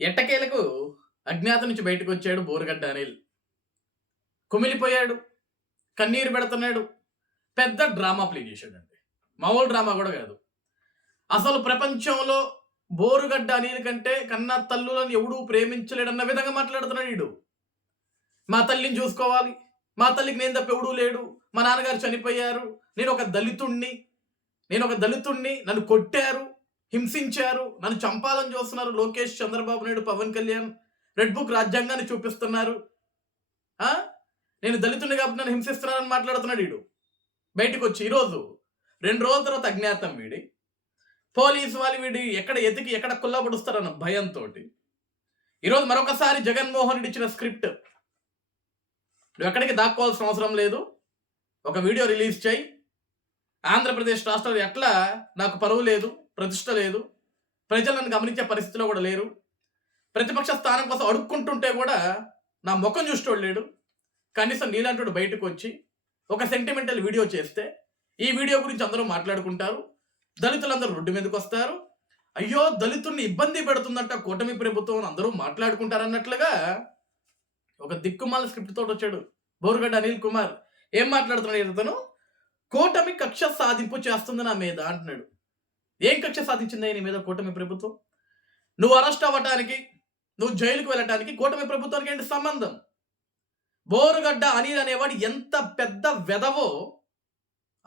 ఎట్టకేలకు అజ్ఞాత నుంచి బయటకు వచ్చాడు బోరుగడ్డ అనిల్ కుమిలిపోయాడు కన్నీరు పెడుతున్నాడు పెద్ద డ్రామా ప్లే చేశాడండి. మామూలు డ్రామా కూడా కాదు. అసలు ప్రపంచంలో బోరుగడ్డ అనిల్ కంటే కన్నా తల్లులను ఎవడూ ప్రేమించలేడన్న విధంగా మాట్లాడుతున్నాడు వీడు. మా తల్లిని చూసుకోవాలి మా తల్లికి నేను తప్ప ఎవడూ లేడు మా నాన్నగారు చనిపోయారు నేను ఒక దళితుణ్ణి నేను ఒక దళితుణ్ణి నన్ను కొట్టారు హింసించారు నన్ను చంపాలని చూస్తున్నారు లోకేష్ చంద్రబాబు నాయుడు పవన్ కళ్యాణ్. రెడ్ బుక్ రాజ్యాంగాన్ని చూపిస్తున్నారు. నేను దళితుడిని కాబట్టి నన్ను హింసిస్తున్నారని మాట్లాడుతున్నాడు వీడు. బయటకు వచ్చి ఈరోజు రెండు రోజుల తర్వాత అజ్ఞాతం వీడి. పోలీసు వాళ్ళు వీడి ఎక్కడ ఎతికి ఎక్కడ కుల్లబడుస్తారన్న భయంతో ఈరోజు మరొకసారి జగన్మోహన్ రెడ్డి ఇచ్చిన స్క్రిప్ట్. నువ్వు ఎక్కడికి దాక్కోవాల్సిన అవసరం లేదు. ఒక వీడియో రిలీజ్ చేయి. ఆంధ్రప్రదేశ్ రాష్ట్రంలో ఎట్లా నాకు పరువు లేదు. ప్రతిష్ట లేదు. ప్రజలను గమనించే పరిస్థితిలో కూడా లేరు. ప్రతిపక్ష స్థానం కోసం అడుక్కుంటుంటే కూడా నా ముఖం చూసేవాడు లేడు. కనీసం నీలాంటి బయటకు వచ్చి ఒక సెంటిమెంటల్ వీడియో చేస్తే ఈ వీడియో గురించి అందరూ మాట్లాడుకుంటారు. దళితులందరూ రోడ్డు మీదకి వస్తారు. అయ్యో దళితుల్ని ఇబ్బంది పెడుతుందంట కూటమి ప్రభుత్వం అందరూ మాట్లాడుకుంటారన్నట్లుగా ఒక దిక్కుమాల స్క్రిప్ట్ తోటి వచ్చాడు బోరుగడ్డ అనిల్ కుమార్. ఏం మాట్లాడుతున్నాడు ఇతను? కూటమి కక్ష సాధింపు చేస్తుంది నా మీద అంటున్నాడు. ఏం కక్ష సాధించిందే నీ మీద కూటమి ప్రభుత్వం? నువ్వు అరెస్ట్ అవ్వటానికి నువ్వు జైలుకు వెళ్ళటానికి కూటమి ప్రభుత్వానికి ఏంటి సంబంధం? బోరుగడ్డ అనిల్ అనేవాడు ఎంత పెద్ద వెదవో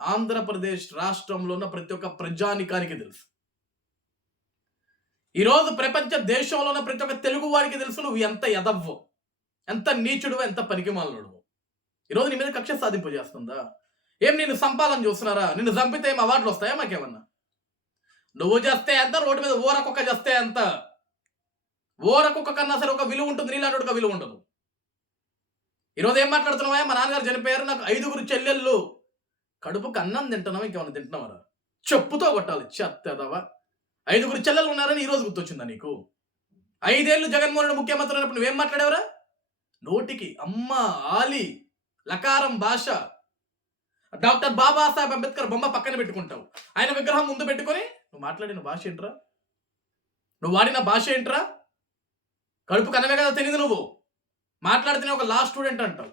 ఆంధ్రప్రదేశ్ రాష్ట్రంలో ఉన్న ప్రతి ఒక్క ప్రజానికానికి తెలుసు. ఈరోజు ప్రపంచ దేశంలో ఉన్న ప్రతి ఒక్క తెలుగు వాడికి తెలుసు నువ్వు ఎంత ఎదవ్వో ఎంత నీచుడు ఎంత పనికిమాలనుడు ఈరోజు నీ మీద కక్ష సాధింపు చేస్తుందా ఏం నిన్ను సంపాదన చూస్తున్నారా? నిన్ను చంపితే ఏం అవార్డులు వస్తాయా మాకేమన్నా? నువ్వు చేస్తే ఎంత రోడ్డు మీద ఊర చేస్తే ఎంత? ఓరకొక్క కన్నా సరే ఒక విలువ ఉంటుంది నీలాంటి ఒక విలువ ఉండదు. ఈరోజు ఏం మాట్లాడుతున్నావా మా నాన్నగారు చనిపోయారు నాకు ఐదుగురు చెల్లెళ్ళు. కడుపుకు అన్నం తింటున్నావా? ఇంకేమైనా తింటున్నావరా? చెప్పుతో కొట్టాలి. చెత్తదవా. ఐదుగురు చెల్లెలు ఉన్నారని ఈరోజు గుర్తొచ్చిందా నీకు? ఐదేళ్ళు జగన్మోహన్ రెడ్డి ముఖ్యమంత్రి అయినప్పుడు నువ్వేం మాట్లాడేవరా? నోటికి అమ్మ ఆలి లకారం భాష. డాక్టర్ బాబాసాహెబ్ అంబేద్కర్ బొమ్మ పక్కన పెట్టుకుంటావు. ఆయన విగ్రహం ముందు పెట్టుకొని నువ్వు మాట్లాడిన భాష ఏంట్రా? నువ్వు వాడిన భాష ఏంట్రా? కడుపు కనవే కదా తెలియదు నువ్వు. మాట్లాడితేనే ఒక లా స్టూడెంట్ అంటావు.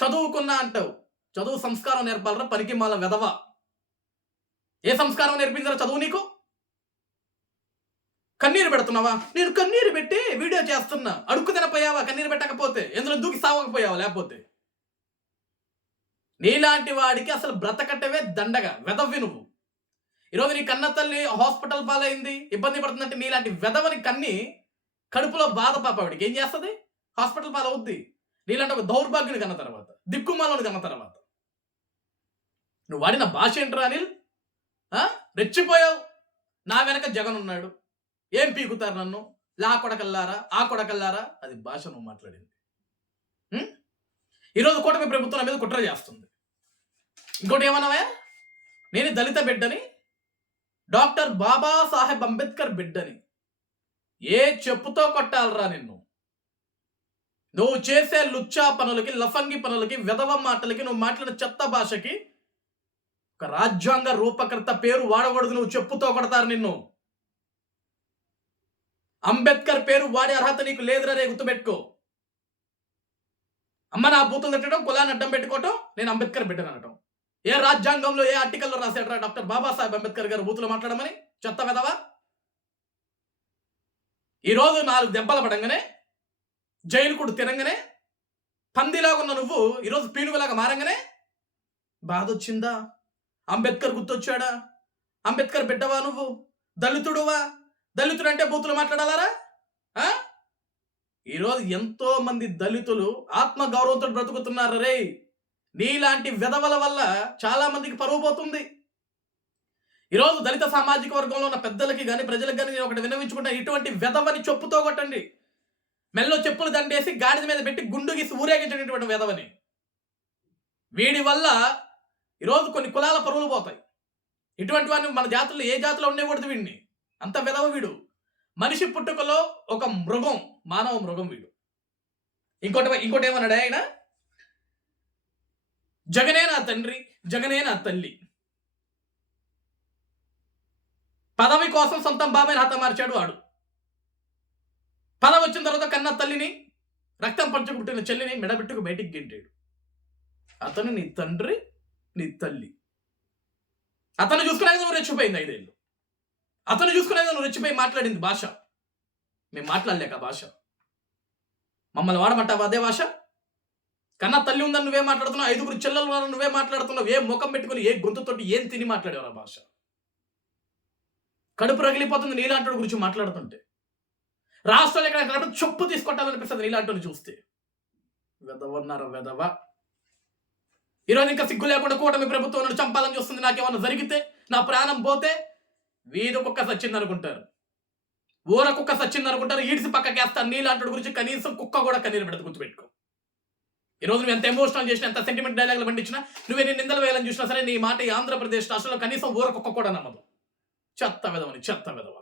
చదువుకున్నా అంటావు. చదువు సంస్కారం నేర్పాలరా? పనికి మాల వెదవ ఏ సంస్కారం నేర్పించరా చదువు నీకు? కన్నీరు పెడుతున్నావా? నేను కన్నీరు పెట్టి వీడియో చేస్తున్నా. అడుక్కు తినపోయావా? కన్నీరు పెట్టకపోతే? ఎందులో దూకి సావకపోయావా? లేకపోతే? నీలాంటి వాడికి అసలు బ్రతకట్టవే దండగా. వెదవ్వి నువ్వు. ఈరోజు నీ కన్న తల్లి హాస్పిటల్ పాలైంది ఇబ్బంది పడుతుందంటే నీలాంటి వెదవని కన్ని కడుపులో బాధ పాప ఆవిడికి ఏం చేస్తుంది? హాస్పిటల్ పాలవుద్ది. నీలాంటి ఒక దౌర్భాగ్యుని కన్న తర్వాత దిక్కుమాలని కన్న తర్వాత. నువ్వు వాడిన భాష ఏంట్రా అనిల్? ఆ? రెచ్చిపోయావు. నా వెనక జగన్ ఉన్నాడు. ఏం పీకుతారు నన్ను? లా కొడకల్లారా? ఆ కొడకల్లారా? అది భాష నువ్వు మాట్లాడింది. ఈరోజు కూటమి ప్రభుత్వం నా మీద కుట్ర చేస్తుంది. ఇంకోటి ఏమన్నావా? నేను దళిత బిడ్డని డాక్టర్ బాబాసాహెబ్ అంబేద్కర్ బిడ్డని. ఏ చెప్పుతో కొట్టాలరా నిన్ను? నువ్వు చేసే లుచ్చా పనులకి లఫంగి పనులకి విధవ మాటలకి నువ్వు మాట్లాడిన చెత్త భాషకి ఒక రాజ్యాంగ రూపకర్త పేరు వాడకూడదు నువ్వు చెప్పుతో కొడతారు నిన్ను. అంబేద్కర్ పేరు వాడే అర్హత నీకు లేదురా రే గుర్తుపెట్టుకో. అమ్మ నా బూతులు తిట్టడం కులాన్ని అడ్డం పెట్టుకోవటం నేను అంబేద్కర్ బిడ్డను అనటం ఏ రాజ్యాంగంలో ఏ ఆర్టికల్లో రాశాడరా డాక్టర్ బాబాసాహెబ్ అంబేద్కర్ గారు బూతులు మాట్లాడమని? చెత్త వెదవా? ఈరోజు నాలుగు దెబ్బలు పడంగానే జైలు కూడా తినంగానే పందిలాగా ఉన్న నువ్వు ఈరోజు పీనుగులాగా మారంగానే బాధ వచ్చిందా? అంబేద్కర్ గుర్తొచ్చాడా? అంబేద్కర్ బిడ్డవా నువ్వు? దళితుడువా? దళితుడు అంటే బూతులు మాట్లాడాలారా? ఆ? ఈరోజు ఎంతో మంది దళితులు ఆత్మ గౌరవంతో బ్రతుకుతున్నారు రే నీలాంటి విధవల వల్ల చాలామందికి పరువు పోతుంది. ఈరోజు దళిత సామాజిక వర్గంలో ఉన్న పెద్దలకి కానీ ప్రజలకు కానీ నేను ఒకటి వినవించుకుంటాను ఇటువంటి వెధవని చెప్పుతో కొట్టండి. మెల్లో చెప్పులు దండేసి గాడిద మీద పెట్టి గుండు గీసి ఊరేగించేటటువంటి వెధవని. వీడి వల్ల ఈరోజు కొన్ని కులాల పరువులు పోతాయి. ఇటువంటి వాడిని మన జాతుల్లో ఏ జాతిలో ఉండేకూడదు వీడిని. అంత విధవ వీడు. మనిషి పుట్టుకలో ఒక మృగం మానవ మృగం వీడు. ఇంకోటి ఇంకోటి ఏమన్నాడు ఆయన? జగనే నా తండ్రి జగనే నా తల్లి. పదవి కోసం సొంతం బాబాయ్ని హతమార్చాడు వాడు. పదవి వచ్చిన తర్వాత కన్న తల్లిని రక్తం పంచుకుంటున్న పుట్టిన చెల్లిని మెడబెట్టుకు బయటికి గెంటాడు. అతను నీ తండ్రి నీ తల్లి. అతను చూసుకునే నువ్వు రెచ్చిపోయింది ఐదేళ్ళు. అతను చూసుకునే నువ్వు రెచ్చిపోయి మాట్లాడింది భాష. మేము మాట్లాడలేక భాష. మమ్మల్ని వాడమంటావా అదే భాష? కన్నా తల్లి ఉందని నువ్వే మాట్లాడుతున్నావు ఐదుగురు చెల్లెలు ఉన్నారని నువ్వే మాట్లాడుతున్నావు ఏ ముఖం పెట్టుకుని ఏ గొంతుతోటి ఏం తిని మాట్లాడేవారు భాష? కడుపు రగిలిపోతుంది నీలాంటి గురించి మాట్లాడుతుంటే. రాష్ట్రాలు ఎక్కడ కనపడి చొప్పు తీసుకొట్టాలనిపిస్తుంది నీలాంటి చూస్తే. వెదవన్నారా వెదవ ఈరోజు ఇంకా సిగ్గు లేకుండా కూటమి ప్రభుత్వం నన్ను చంపాలని చూస్తుంది నాకేమన్నా జరిగితే నా ప్రాణం పోతే వీధి కుక్క సచ్చింది అనుకుంటారు. ఊర కుక్క సచ్చింది అనుకుంటారు ఈడిసి పక్కకేస్తాను నీలాంటి గురించి కనీసం కుక్క కూడా కన్నీరు పెడతా గుర్తుపెట్టుకో. ఈ రోజు నువ్వు ఎంత ఎమోషనల్ చేసినా ఎంత సెంటిమెంట్ డైలాగులు పండించినా నువ్వే నేను నిందలు వేయాలని చూసినా సరే నీ మాట ఈ ఆంధ్రప్రదేశ్ రాష్ట్రంలో కనీసం ఊరకొక్క కూడా నమ్మదు. చెత్త విధవని చెత్త విధవ